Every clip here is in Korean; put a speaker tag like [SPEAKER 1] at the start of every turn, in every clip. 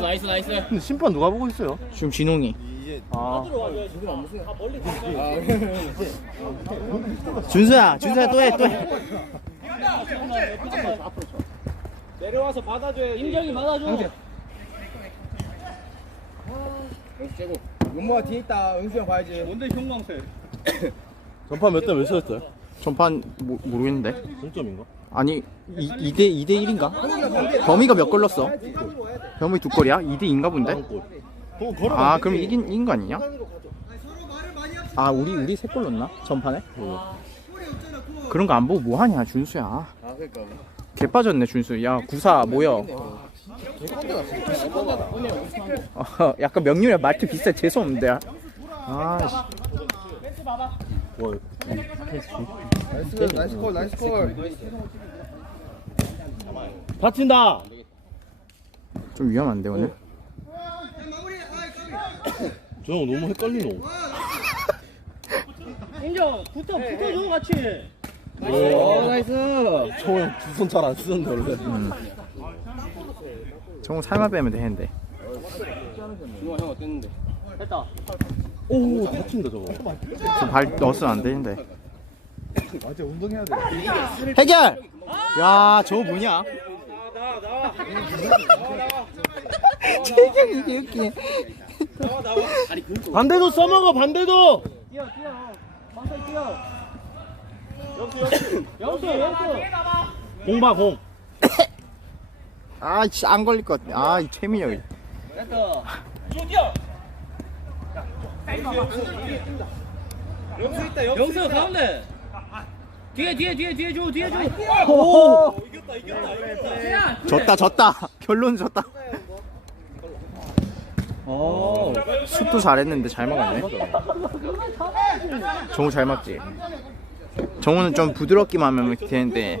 [SPEAKER 1] 나이스 나이스
[SPEAKER 2] 근데 심판 누가 보고 있어요?
[SPEAKER 1] 지금 진홍이
[SPEAKER 2] 아
[SPEAKER 1] 준수야 준수야 또해 또해
[SPEAKER 3] 내려와서 받아줘야지. 임정이 받아줘.
[SPEAKER 4] 윤모가 뒤에 있다. 은수 형 봐야지.
[SPEAKER 3] 뭔데 형광색?
[SPEAKER 2] 전판 몇 대몇 쳤어요?
[SPEAKER 1] 전판 모, 모르겠는데
[SPEAKER 2] 동점인가?
[SPEAKER 1] 아니 2, 대 2대 1인가? 범위가 몇 골 넣었어? 범위 두 골이야? 2대 2인가 본데?
[SPEAKER 2] 그거 걸어
[SPEAKER 1] 아 그럼 이긴 이긴 거 아니냐? 아 우리 우리 세 골 넣나? 전판에? 그런 거 안 보고 뭐 하냐 준수야
[SPEAKER 4] 아 그러니까.
[SPEAKER 1] 개 빠졌네 준수 야 구사 모여 어, 약간 명륜이랑 말투 비슷해 재수없는데 아씨
[SPEAKER 2] 뭐
[SPEAKER 4] 나이스 나이스 콜 나이스 콜.
[SPEAKER 2] 다친다
[SPEAKER 1] 좀 위험한데 오늘
[SPEAKER 2] 저 형 너무 헷갈리노
[SPEAKER 3] 인정. 붙어 붙어줘 같이.
[SPEAKER 4] 어 나이스.
[SPEAKER 2] 저형 두 손 잘 안 쓰는데 원래
[SPEAKER 1] 음. 정우 살만 빼면 되는데
[SPEAKER 4] 준호 형 어땠는데?
[SPEAKER 3] 됐다.
[SPEAKER 2] 오 다친다 저거
[SPEAKER 1] 지금 발 넣었으면 안 되는데
[SPEAKER 4] 맞아 운동해야 돼.
[SPEAKER 1] 해결! 야 저거 뭐냐? 최경이 개 웃기네
[SPEAKER 2] 반대도 써먹어 반대도
[SPEAKER 3] 뛰어 뛰어. 방송 뛰어. 영수 영수.
[SPEAKER 2] 공 봐 공
[SPEAKER 1] 아 씨 안 걸릴 것 같아 아 이 최민이 형이
[SPEAKER 3] 됐다. 영수 가운데. 뒤에 뒤에 뒤에 뒤에 줘 뒤에 줘.
[SPEAKER 1] 오 졌다 졌다 결론 졌다
[SPEAKER 3] 오.
[SPEAKER 1] 슛도 잘했는데 잘 막았네 정우 잘 막지 정우는 좀 부드럽기만 하면 되는데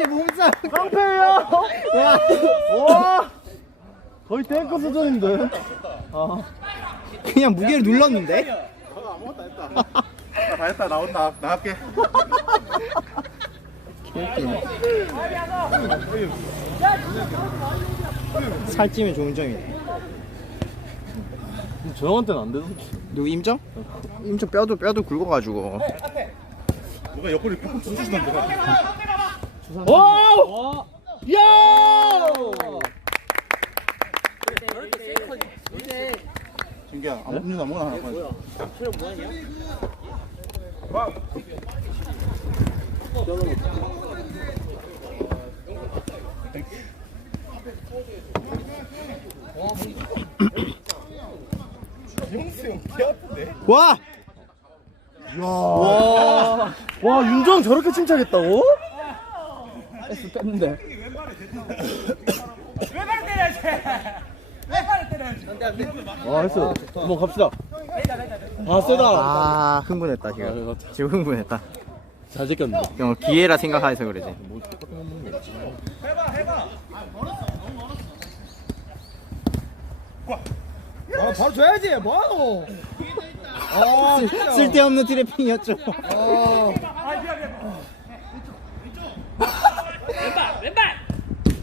[SPEAKER 1] 임재씨 몸싸움
[SPEAKER 2] 깡패야 와. 거의 탱크 수준인데. 아.
[SPEAKER 1] 그냥 무게를 눌렀는데?
[SPEAKER 4] 다 했다 나온다 나갈게.
[SPEAKER 1] 살찌면 좋은 점이네
[SPEAKER 2] 저 형한테는 안 되는
[SPEAKER 1] 누구 임정? 임정 뼈도 뼈도 굵어가지고.
[SPEAKER 4] 누가 옆구리 팍 쑤시던데.
[SPEAKER 2] 오! 야!
[SPEAKER 4] 진기야 아무나 아무나 하나 봐.
[SPEAKER 1] 와!
[SPEAKER 2] 와, 와 윤정 저렇게 칭찬했다고?
[SPEAKER 1] S 뺐는데
[SPEAKER 2] 와 했어. 한번 갑시다. 아 세다.
[SPEAKER 1] 아 흥분했다 지금 지금 흥분했다
[SPEAKER 2] 잘 제꼈네.
[SPEAKER 1] 어, 기회라 생각해서 그러지
[SPEAKER 4] 아 바로 줘야지. 뭐하노? 아
[SPEAKER 1] 쓸- 쓸데없는 트래핑이었죠
[SPEAKER 4] 아.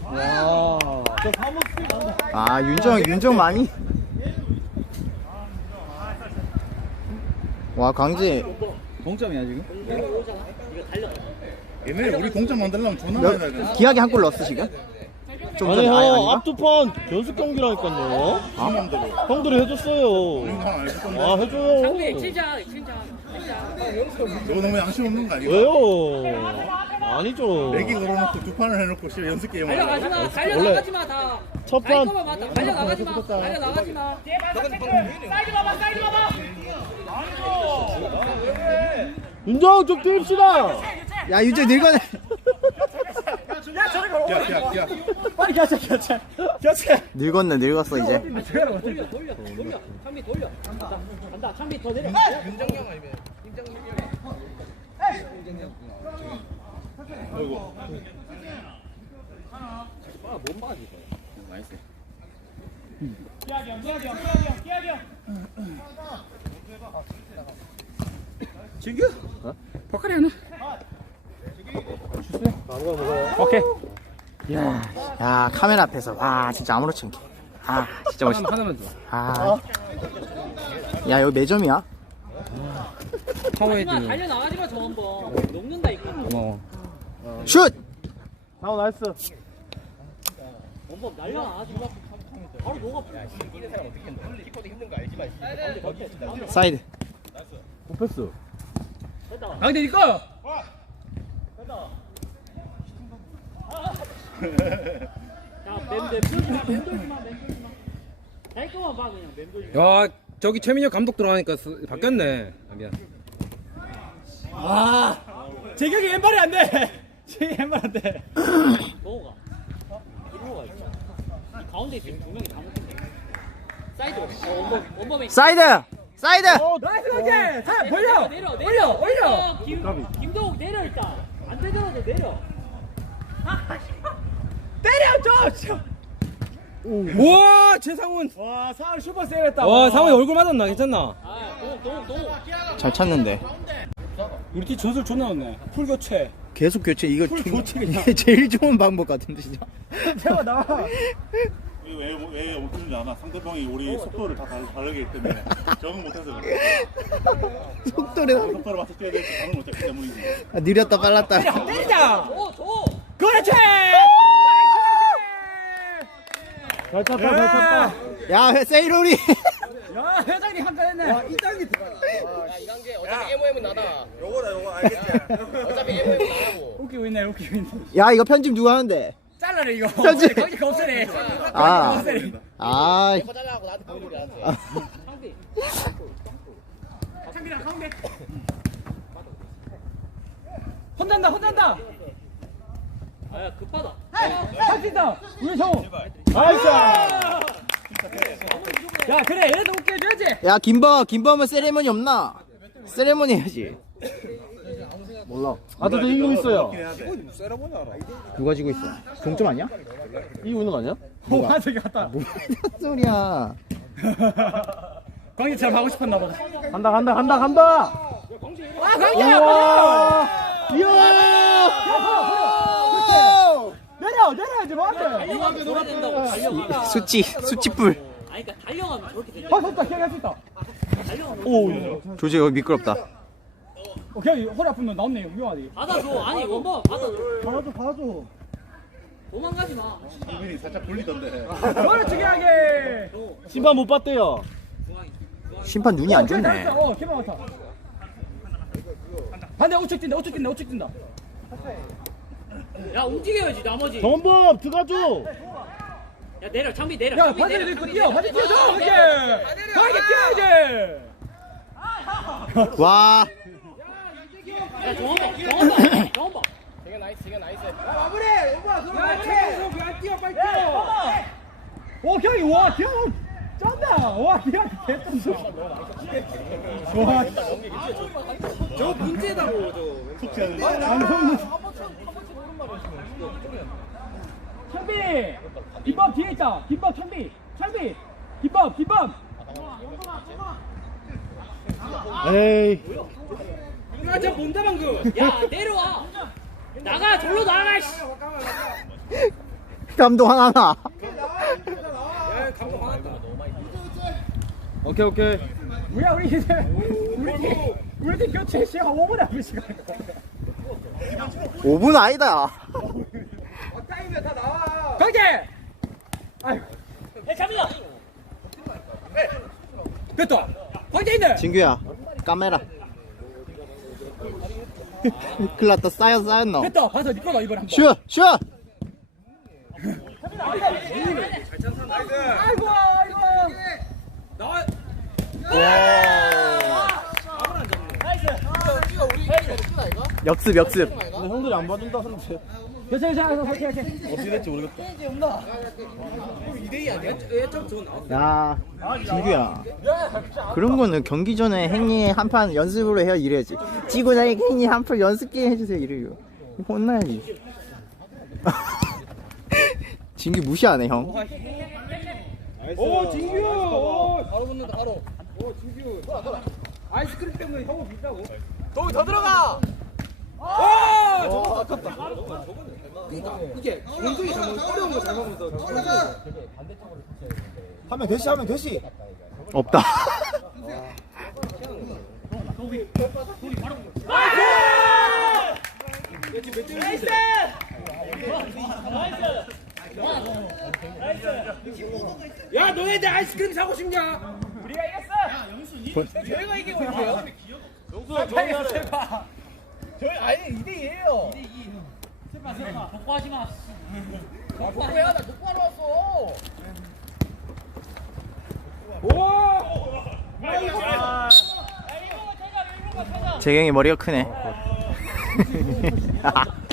[SPEAKER 2] 와.
[SPEAKER 1] 아 윤정 윤정 많이 와 광재
[SPEAKER 4] 동점이야 지금? 얘네 우리 동점 만들려면 존나 많이.
[SPEAKER 1] 몇, 기하게 한 골 넣었어 지금? 좀
[SPEAKER 2] 아니
[SPEAKER 1] 전에 아니,
[SPEAKER 2] 형
[SPEAKER 1] 아닌가?
[SPEAKER 2] 앞두판 연습 경기라니까요.
[SPEAKER 4] 마음대로.
[SPEAKER 2] 형들이 해줬어요.
[SPEAKER 4] 알고.
[SPEAKER 2] 아 해줘요.
[SPEAKER 3] 진짜 진짜.
[SPEAKER 4] 이거 너무 양심 없는 거 아니야?
[SPEAKER 2] 왜요? 아
[SPEAKER 3] 아니죠.
[SPEAKER 4] 내기 걸어놓고 두 판을 해놓고 실 연습 게임
[SPEAKER 5] 달려
[SPEAKER 4] 하려고.
[SPEAKER 5] 가지 마 달려
[SPEAKER 3] 원래
[SPEAKER 5] 나가지 마 다
[SPEAKER 3] 첫
[SPEAKER 5] 갈
[SPEAKER 3] 판.
[SPEAKER 5] 거만 맞다 달려 나가지 마 달려 나가지 마
[SPEAKER 3] 윤정 좀 뜁시다.
[SPEAKER 1] 야 윤정 늙었네
[SPEAKER 4] 야, 야, 야.
[SPEAKER 3] 빨리 가자 가자. 가자.
[SPEAKER 1] 늙었네 늙었어 이제
[SPEAKER 5] 돌려 돌려 돌려 창비 돌려 간다 간다 창비 더 내려
[SPEAKER 3] 오케이.
[SPEAKER 1] 야, 야 카메라 앞에서. 와 진짜 아무렇지 않게. 아 진짜 멋있다.
[SPEAKER 5] 하나만 더.
[SPEAKER 1] 아. 야 여기 매점이야?
[SPEAKER 5] 하지마 달려 나가지 마 저 한번. 녹는다 이거
[SPEAKER 1] 슛!
[SPEAKER 3] 상호 나이스.
[SPEAKER 5] 원법 날려 나가지마 바로 녹아
[SPEAKER 1] 사이드
[SPEAKER 3] 오패스.
[SPEAKER 5] 강대 니꺼 야 맴맴돌지마 맴돌지마 맴돌지마 잘 거만 봐 그냥 맴돌지마
[SPEAKER 6] 야 저기 최민혁 감독 들어가니까 스- 바뀌었네 아, 미안
[SPEAKER 3] 아. 제격이 왼발이 안 돼. 안 돼.
[SPEAKER 5] 뭐가 이리로 가 있어 이 가운데 지금 두 명이 다 묶인데 사이드로 어 원범 원범이
[SPEAKER 1] 사이드! 사이드!
[SPEAKER 3] 어, 나이스 오케이. 자,
[SPEAKER 5] 내려
[SPEAKER 3] 벌려.
[SPEAKER 5] 내려 내려
[SPEAKER 3] 올려.
[SPEAKER 5] 어, 김 김동욱 내려 일단 안 되더라도 내려
[SPEAKER 3] 때려 줘.
[SPEAKER 6] 우와 최상훈
[SPEAKER 3] 와, 상호 슈퍼 세겠다.
[SPEAKER 6] 와 상훈이 얼굴 맞았나 괜찮나
[SPEAKER 5] 아 동욱 동욱 동욱
[SPEAKER 1] 잘 찾는데
[SPEAKER 3] 우리 팀 전술 존나 좋네. 풀 교체.
[SPEAKER 1] 계속 교체 이거
[SPEAKER 3] 풀
[SPEAKER 1] 좀-
[SPEAKER 3] 교체 그냥.
[SPEAKER 1] 이게 제일 좋은 방법 같은데 진짜
[SPEAKER 3] 태워 나와.
[SPEAKER 4] 왜, 왜 못했는지 아나? 상대방이 우리 속도를 다 다르, 다르게 했기 때문에 적응 못해서 그래.
[SPEAKER 1] 속도를
[SPEAKER 4] 속도를 맞춰 뛰어야 될지 적응 못했기 때문이지.
[SPEAKER 1] 아, 느렸다 빨랐다
[SPEAKER 3] 때리자. 그렇지. 잘 찼다, 잘 찼다.
[SPEAKER 1] 야 회- 세이로리
[SPEAKER 3] 야, 회장님 한건 했네. 와, 이 단계 웃기고 있네, 웃기고 있네.
[SPEAKER 1] 야 이거 편집 누가 하는데
[SPEAKER 3] 잘라래 이거.
[SPEAKER 1] 편집.
[SPEAKER 3] 거기 겁세네.
[SPEAKER 1] 아.
[SPEAKER 3] 겁세네.
[SPEAKER 1] 아
[SPEAKER 5] 창비
[SPEAKER 3] 창빈아 가운데. 혼잔다, 혼잔다.
[SPEAKER 5] 아야 급하다
[SPEAKER 3] 할수 있다 우리 성우. 나이스. 야, 그래, 얘네도 웃게 해줘야지.
[SPEAKER 1] 야 김범 김범은 세레머니 없나? 세레머니 해야지 몰라
[SPEAKER 3] 아, 저도 이기고 있어요.
[SPEAKER 1] 누가 지고 있어? 동점 아니야?
[SPEAKER 3] 이기고 있는 거 아니야? 오, 한석이 갔다.
[SPEAKER 1] 무슨 소리야
[SPEAKER 3] 광희처럼 하고 싶었나 보다. 간다, 간다, 간다, 간다. 아, 광희야!
[SPEAKER 1] 우와
[SPEAKER 3] 이야! 내려, 내려야지, 뭐하게.
[SPEAKER 5] 달려가면 저렇게 된다고 달려가
[SPEAKER 1] 수치 수치뿔
[SPEAKER 5] 아니 그니까 달려가면 저렇게 된다
[SPEAKER 3] 할수 있다, 기억할 수 있다.
[SPEAKER 5] 달려가면
[SPEAKER 3] 오,
[SPEAKER 1] 조지 여기 미끄럽다
[SPEAKER 3] 오케이, 허리 아프면 나왔네, 위험하지.
[SPEAKER 5] 받아줘 아니 원범 받아줘
[SPEAKER 3] 받아줘, 받아줘.
[SPEAKER 5] 도망가지 마
[SPEAKER 4] 국민이 살짝 불리던데.
[SPEAKER 3] 머리 중요하게. 심판 못 봤대요.
[SPEAKER 1] 심판 눈이 안 좋네
[SPEAKER 3] 어, 기분 좋다. 반대 우측 뛴다, 우측 뛴다, 우측 뛴다.
[SPEAKER 5] 야 움직여야지 나머지
[SPEAKER 3] 정범 들어가줘.
[SPEAKER 5] 야 내려 창비 내려
[SPEAKER 3] 야,
[SPEAKER 5] 창비
[SPEAKER 3] 반대
[SPEAKER 5] 내려, 창비
[SPEAKER 3] 뛰어,
[SPEAKER 5] 내려.
[SPEAKER 3] 반대 뛰어줘,
[SPEAKER 5] 어,
[SPEAKER 3] 반대.
[SPEAKER 5] 내려.
[SPEAKER 3] 반대 뛰어야지.
[SPEAKER 5] 와야 정원봐 정원봐 정원봐
[SPEAKER 3] 야, 최소 그냥 뛰어, 빨리 뛰어. 오, 경이 와, 경 쩐다. 와, 경 개쩐다. 와,
[SPEAKER 5] 저 문제다고 저
[SPEAKER 3] 방송. 창비, 김밥 뒤에 있다. 김밥 창비, 창비, 김밥, 김밥. 에이.
[SPEAKER 5] 저 뭔데 방금? 야 내려와. 나가 절로 나가 씨.
[SPEAKER 1] 감독 하나
[SPEAKER 3] 오케이 오케이. 우리야 우리 이제 우리 팀. 우리 팀 교체 시간 5분에 한 시간.
[SPEAKER 1] 5분 아니다
[SPEAKER 3] 강제. 아이고.
[SPEAKER 5] 야 잠시만
[SPEAKER 3] 됐다. 강제 있네.
[SPEAKER 1] 진규야 카메라. 큰일 났다. 쌓여 쌓였노.
[SPEAKER 3] 됐다. 가서 니꺼 봐 이번에 한번.
[SPEAKER 1] 슈! 슈!
[SPEAKER 3] 아이고 아이고. 나
[SPEAKER 1] 역습 역습.
[SPEAKER 3] 형들이 안 봐준다 하는데 괜찮아 괜찮아 설치 설치
[SPEAKER 4] 어떻게 될지 모르겠다.
[SPEAKER 1] 야? 진규야. 그런 거는 경기 전에 행위 한 판 연습으로 해야 이래야지. 지고 나니 행위 한 판 연습 게임 해주세요 이래요. 혼나야지. 진규 무시하네 형.
[SPEAKER 3] 오 진규! 오, 바로 붙는다 바로. 오 진규. 아이스크림 때문에 형을 믿다고. 거기 더 들어가! 오! 저거 아깝다 그러니까 이게 원숭이 잘못 어려운 거 잘 먹으면서 하면 되시 하면 되시.
[SPEAKER 1] 없다.
[SPEAKER 3] 야 너네들 아이스크림 사고 싶냐? 우리가 이겼어. 저희가 이기고 있어요? 저희가. 세파 저희 아니 2대2에요
[SPEAKER 5] 복구하지 마.
[SPEAKER 3] 뭐야 나 똑바로 왔어 오
[SPEAKER 1] 재경이 머리가 크네